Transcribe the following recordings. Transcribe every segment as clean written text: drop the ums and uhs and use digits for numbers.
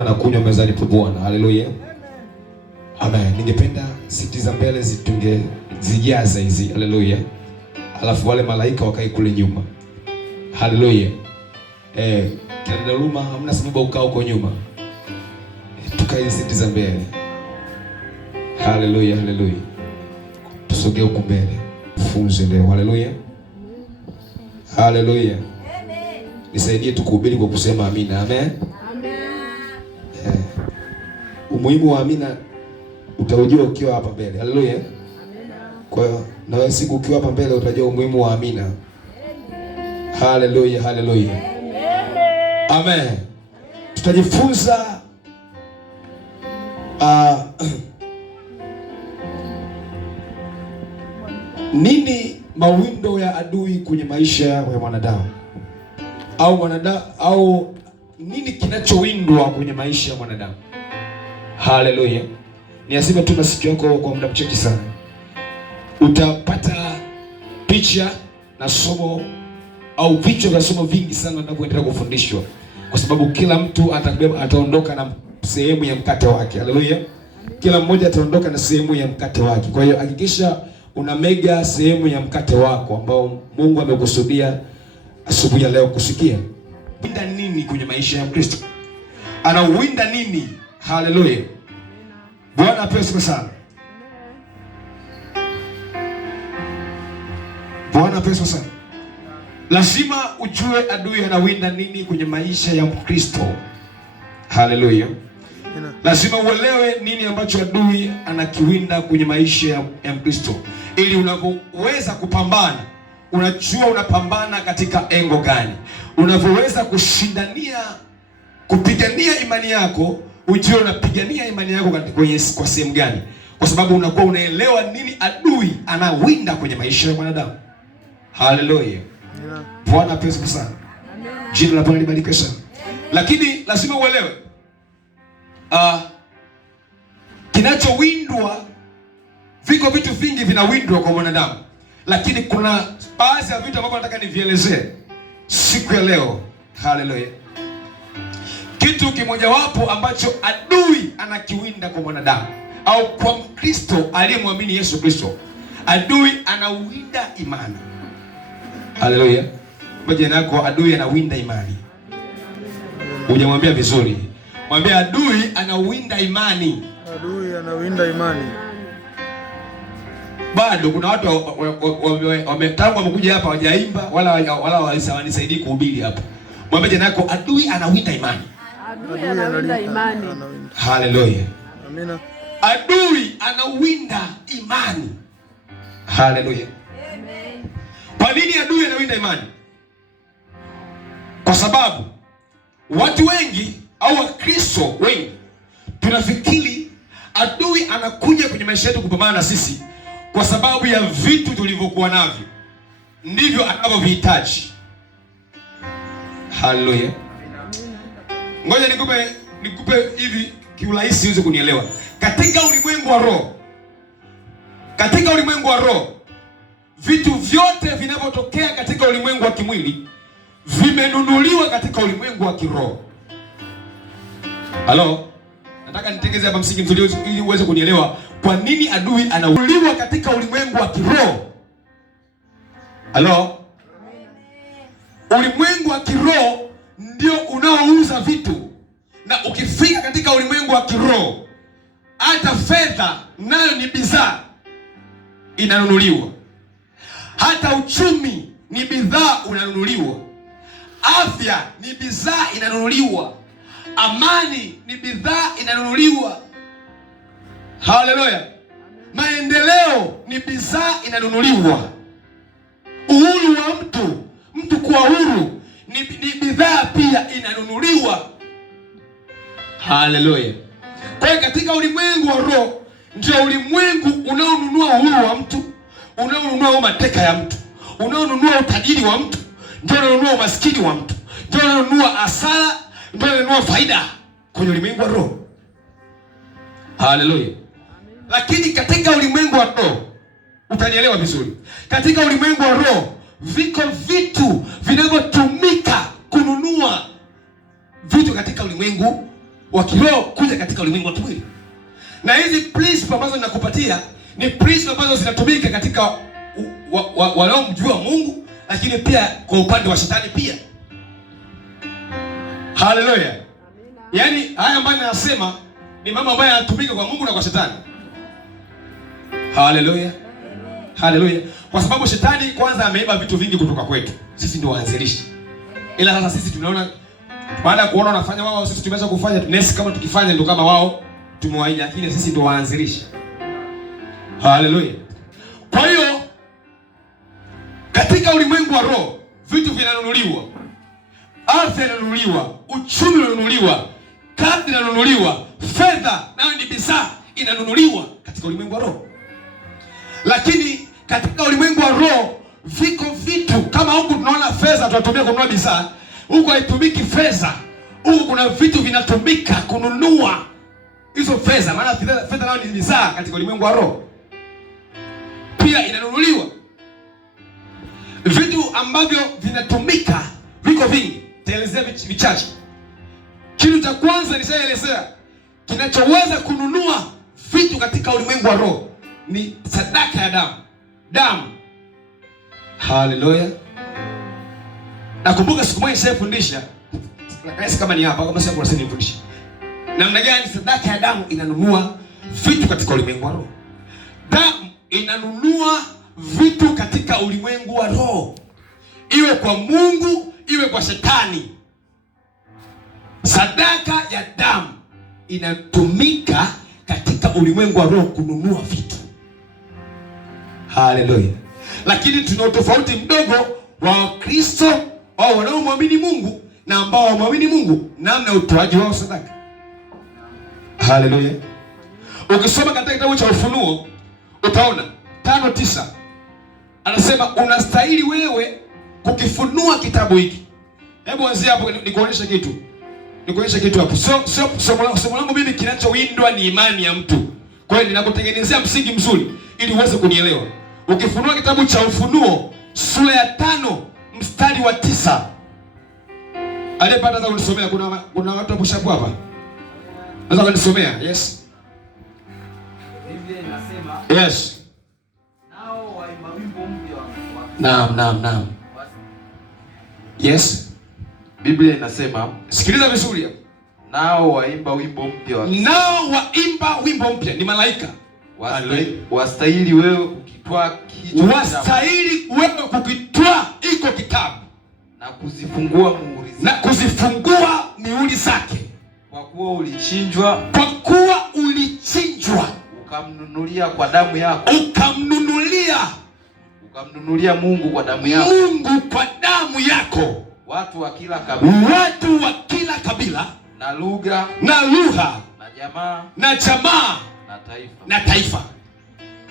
na kunywa mezani pa Bwana. Haleluya. Amen. Ningependa siti za mbele zijaza hizi. Haleluya. Alafu wale malaika wakae kule nyuma. Haleluya. Kina Daluma hamna sababu ukao huko nyuma. Tukae siti za mbele. Haleluya, haleluya. Tusogee huko mbele. Funze leo. Haleluya. Haleluya. Amen. Nisaidie tukuhubiri kwa kusema amina. Amen. Amen. Umuhimu wa amina utaujua ukiwa hapa mbele. Haleluya. Amen. Kwa hiyo na wewe siku ukiwa hapa mbele utajua umuhimu wa amina. Amen. Haleluya, haleluya. Amen. Amen. Tutajifunza nini mawindo ya adui kwenye maisha ya mwanadamu au nini kinachowindwa kwenye maisha ya mwanadamu. Haleluya. Niasema tu masikio yako kwa muda mchache sana. Utapata picha na somo au vichwa vya somo vingi sana tunapoendelea kufundishwa, kwa sababu kila mtu ataondoka na sehemu ya mkate wake. Haleluya. Kila mmoja ataondoka na sehemu ya mkate wake. Kwa hiyo hakikisha una mega sehemu ya mkate wako ambao Mungu amekusudia asubuhi ya leo kusikia. Winda nini kwenye maisha ya Kristo? Anawinda nini? Haleluya. Bwana apewe sana. Bwana apewe sana. Lazima ujue adui anawinda nini kwenye maisha ya Mkristo. Haleluya. Lazima uelewe nini ambacho adui anakiwinda kwenye maisha ya Mkristo, ili unapoweza kupambana, unajua unapambana katika engo gani. Unavyoweza kupigania imani yako, ujue unapigania imani yako kwa sehemu gani, kwa sababu unakuwa unaelewa nini adui anawinda kwenye maisha ya mwanadamu. Haleluya. Bwana apewe sana. Jina la Bwana libarikiwe sana. Lakini lazima uelewe kinachowindwa, viko vitu vingi vinawindwa kwa mwanadamu, lakini kuna baadhi ya vitu ambavyo nataka nivielezee siku ya leo. Haleluya. Kitu kimojawapo ambacho adui anakiwinda kwa mwanadamu au kwa Mkristo aliyemwamini Yesu Kristo, adui anawinda imani. Haleluya. Majina yako, adui anawinda imani. Hujamwambia vizuri. Mwambie adui anawinda imani. Adui anawinda imani. Bado kuna watu wametangu wamekuja hapa hawajaimba wala wanisaidii kuhubiri hapa. Mwambie jana yako, adui anawinda imani. Adui anawinda imani. Haleluya. Amina. Adui anawinda imani. Haleluya. Amen. Kwa nini adui anawinda imani? Kwa sababu watu wengi au Wakristo wengi tunafikiri adui anakuja kwenye maisha yetu kupambana na sisi kwa sababu ya vitu tulivyokuwa navyo ndivyo anavyovihitaji. Haleluya. Ngoja nikupe hivi kiurahisi uweze kunielewa. Katika ulimwengu wa roho, vitu vyote vinavyotokea katika ulimwengu wa kimwili vimenunuliwa katika ulimwengu wa kiroho. Halo? Nataka nitengeze hapa msingi mzuri ili uweze kunielewa kwa nini adui anauliwa katika ulimwengu wa kiroho. Halo? Ulimwengu wa kiroho ndio unaouza vitu. Na ukifika katika ulimwengu wa kiroho, hata fedha nayo ni bidhaa inanunuliwa. Hata uchumi ni bidhaa unanunuliwa. Afya ni bidhaa inanunuliwa. Amani ni bidhaa inanunuliwa. Haleluya. Maendeleo ni bidhaa inanunuliwa. Uhuru wa mtu kuwa huru ni bidhaa pia inanunuliwa. Haleluya. Kwa hiyo katika ulimwengu wa roho ndio ulimwengu unaonunua uhuru wa mtu, unaonunua mateka ya mtu, unaonunua utajiri wa mtu, ndio unaonunua umaskini wa mtu, ndio unaonunua hasara, ndio unaonunua faida kwenye ulimwengu wa roho. Haleluya. Lakini katika ulimwengu wa roho, utanielewa vizuri, katika ulimwengu wa roho viko vitu vinavyotumika kununua vitu katika ulimwengu wa kiroho kuja katika ulimwengu wa kimwili. Na hizi principles ambazo ninakupatia ni principles ambazo zinatumika katika wanaomjua Mungu, lakini pia kwa upande wa shetani pia. Haleluya. Yaani haya ambayo ninasema ni mambo ambayo yanatumika kwa Mungu na kwa shetani. Haleluya. Haleluya. Kwa sababu shetani kwanza ameiba vitu vingi kutoka kwetu. Sisi ndio waanzilishi. Ila sasa sisi tunaona baada ya kuona wanafanya wao, sisi tumeweza kufanya, tunesi kama tukifanya ndio kama wao tumewaiga, lakini sisi ndio waanzilishi. Haleluya. Kwa hiyo katika ulimwengu wa roho vitu vinanunuliwa. Ardhi inanunuliwa, uchumi unanunuliwa, kazi inanunuliwa, fedha nayo ni bidhaa inanunuliwa katika ulimwengu wa roho. Lakini katika ulimwengu wa roho viko vitu kama huku tunaona fedha tunatumia kununua bidhaa, huku haitumiki fedha. Huku kuna vitu vinatumika kununua hizo fedha, maana fedha nayo ni bidhaa katika ulimwengu wa roho. Pia inanunuliwa. Vitu ambavyo vinatumika viko vingi. Taelezea vichache. Kitu cha kwanza nishaelezea, kinachoweza kununua vitu katika ulimwengu wa roho ni sadaka ya damu. Damu. Haleluya. Nakumbuka siku moja nilifundisha, na kama ni hapa kama sasa nilifundisha namna gani sadaka ya damu inanunua vitu katika ulimwengu wa roho. Damu inanunua vitu katika ulimwengu wa roho, iwe kwa Mungu iwe kwa shetani. Sadaka ya damu inatumika katika ulimwengu wa roho kununua vitu. Haleluya. Lakini tuna tofauti mdogo wa Kristo au wanaomwamini Mungu na ambao hawamwamini Mungu, namna utoaji wao sadaka. Haleluya. Ukisoma katika kitabu cha Ufunuo utaona 5:9 anasema unastahili wewe kukifunua kitabu hiki. Hebu anzia hapo nikuonyeshe kitu. Nikuonyeshe kitu hapo. Somo langu mimi kinachowindwa ni imani ya mtu. Kwa hiyo ninakutengenezea msingi mzuri ili uweze kunielewa. Ukifunua kitabu cha Ufunuo sura ya 5 mstari wa 9. Aliyepata za kunisomea, kuna watu hapo shapo hapa. Naweza kunisomea? Yes. Biblia inasema, yes. Nao waimba wimbo mpya Naam. Yes. Biblia inasema, sikiliza vizuri hapo. Nao waimba wimbo mpya. Nao waimba wimbo mpya ni malaika. Wastahili wewe kukitwaa hicho. Wastahili wewe kukitwaa iko kitabu na kuzifungua muhuri zake. Na kuzifungua mihuri zake. Kwa kuwa ulichinjwa. Kwa kuwa ulichinjwa. Ukamnunulia kwa damu yako. Ukamnunulia Mungu kwa damu yako. Mungu kwa damu yako. Watu wa kila kabila. Na lugha. Na jamaa. Na taifa.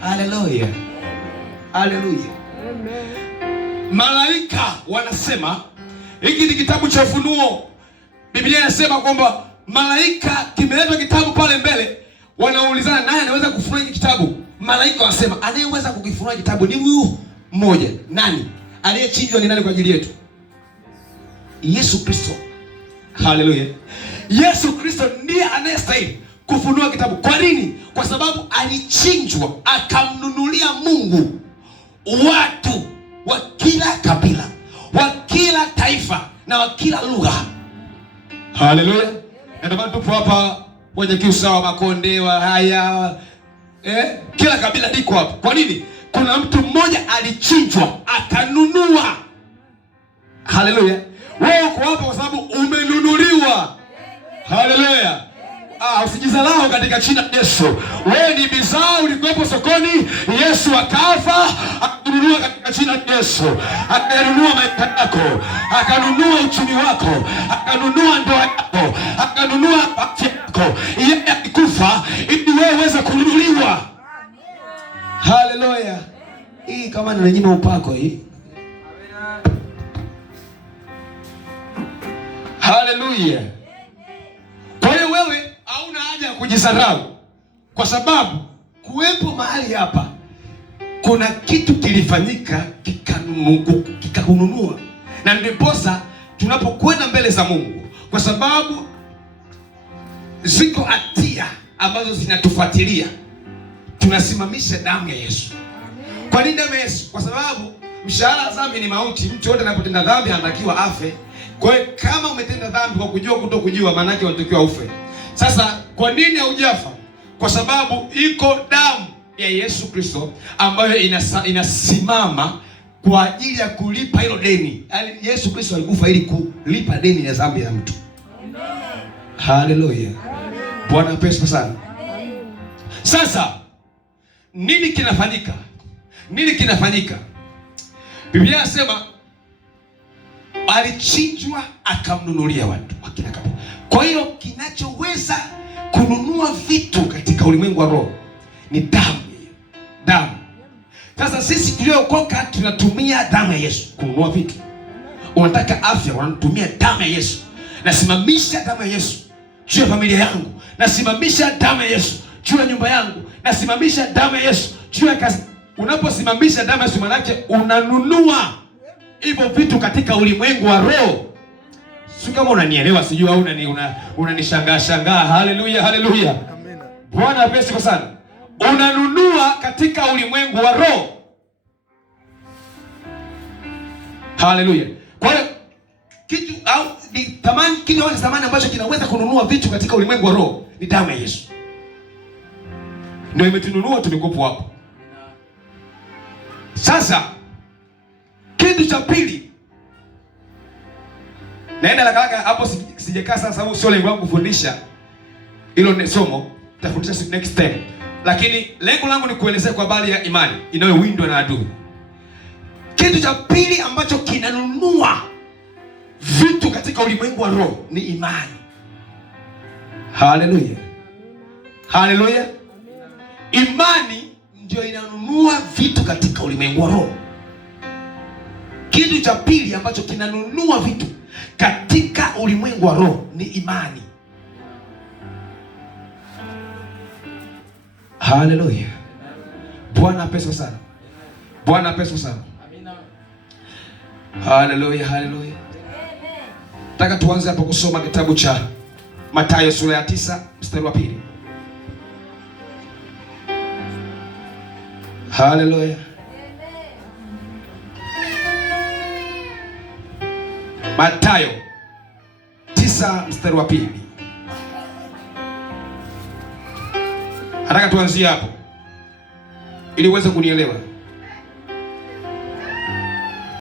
Haleluya. Haleluya. Malaika wanasema, hiki ni kitabu cha Ufunuo. Biblia inasema kwamba malaika kimeletwa kitabu pale mbele, wanaulizana naye anaweza kufunua hiki kitabu. Malaika wanasema anayeweza kukifunua kitabu ni huyu mmoja. Nani? Aliyechinjwa ni nani kwa ajili yetu? Yesu Kristo. Haleluya. Yesu Kristo ndiye anayestahili kufunua kitabu. Kwa nini? Kwa sababu alichinjwa, akamnunulia Mungu watu wa kila kabila, wa kila taifa na wa kila lugha. Haleluya. Ndio maana tupo hapa wenye kiu sawa, Makonde wa haya kila kabila liko hapa. Kwa nini? Kuna mtu mmoja alichinjwa akanunua. Haleluya. Wewe uko hapa kwa sababu umenunuliwa. Haleluya. Usijizalau katika jina la Yesu. Wewe ni bidhaa, ulikuwepo sokoni, Yesu akafa, akanunua katika jina la Yesu. Akanunua maisha yako, akanunua uchumi wako, akanunua ndoa yako, akanunua afya yako. Yeye alikufa ili wewe uweze kununuliwa. Haleluya. Hii kama ni nyingine upako hii. Haleluya. Kwa hiyo wewe hauna haja ya kujisarau, kwa sababu kuwepo mahali hapa kuna kitu kilifanyika kikakununua. Na ndiposa tunapokwenda mbele za Mungu, kwa sababu ziko hatia ambazo zinatufuatilia, tunasimamisha damu ya Yesu. Kwa nini damu ya Yesu? Kwa sababu mshahara wa dhambi ni mauti. Mtu yote anapotenda dhambi anatakiwa afe. Kwa hiyo kama umetenda dhambi kwa kujua kutokujua, maana yake unatakiwa ufe. Sasa kwa nini haujafa? Kwa sababu iko damu ya Yesu Kristo ambayo inasimama kwa ajili ya kulipa hilo deni. Yaani Yesu Kristo alikufa ili kulipa deni la dhambi ya mtu. Amen. Haleluya. Bwana apewe sana. Amen. Sasa nini kinafanyika? Nini kinafanyika? Biblia inasema alichinjwa akamnunulia watu wa kila kabila. Kwa hiyo kinachoweza kununua vitu katika ulimwengu wa roho ni damu. Damu. Sasa sisi tuliokoka tunatumia damu ya Yesu kununua vitu. Unataka afya, unatumia damu ya Yesu. Nasimamisha damu ya Yesu juu ya familia yangu. Nasimamisha damu ya Yesu juu ya nyumba yangu. Nasimamisha damu ya Yesu juu ya kazi. Unaposimamisha damu ya Yesu, maana yake unanunua hivyo vitu katika ulimwengu wa roho. Si kama unanielewa, sijui au unanishangaa. Haleluya, haleluya. Bwana apewe sana. Unanunua katika ulimwengu wa roho. Haleluya. Kwa hiyo kitu au ni thamani, kitu au thamani ambacho kinaweza kununua vitu katika ulimwengu wa roho ni damu ya Yesu. Ndio imetununua, tumekupo hapo. Sasa kitu cha pili, naenda haraka hapo, sijekaa sana sababu sio lengo langu kufundisha hilo somo, nitafundisha next time. Lakini lengo langu ni kuelezea kwa habari ya imani inayowindwa na adui. Kitu cha pili ambacho kinanunua vitu katika ulimwengu wa roho ni imani. Haleluya. Haleluya. Imani ndio inanunua vitu katika ulimwengu wa roho. Kitu cha pili ambacho kinanunua vitu katika ulimwengu wa roho ni imani. Haleluya. Bwana apewe sana. Bwana apewe sana. Amina. Haleluya, haleluya. Nataka tuanze hapo kusoma kitabu cha Mathayo sura ya 9 mstari wa 2. Haleluya. Mathayo 9 mstari wa 2. Nataka tuanzie hapo ili uweze kunielewa.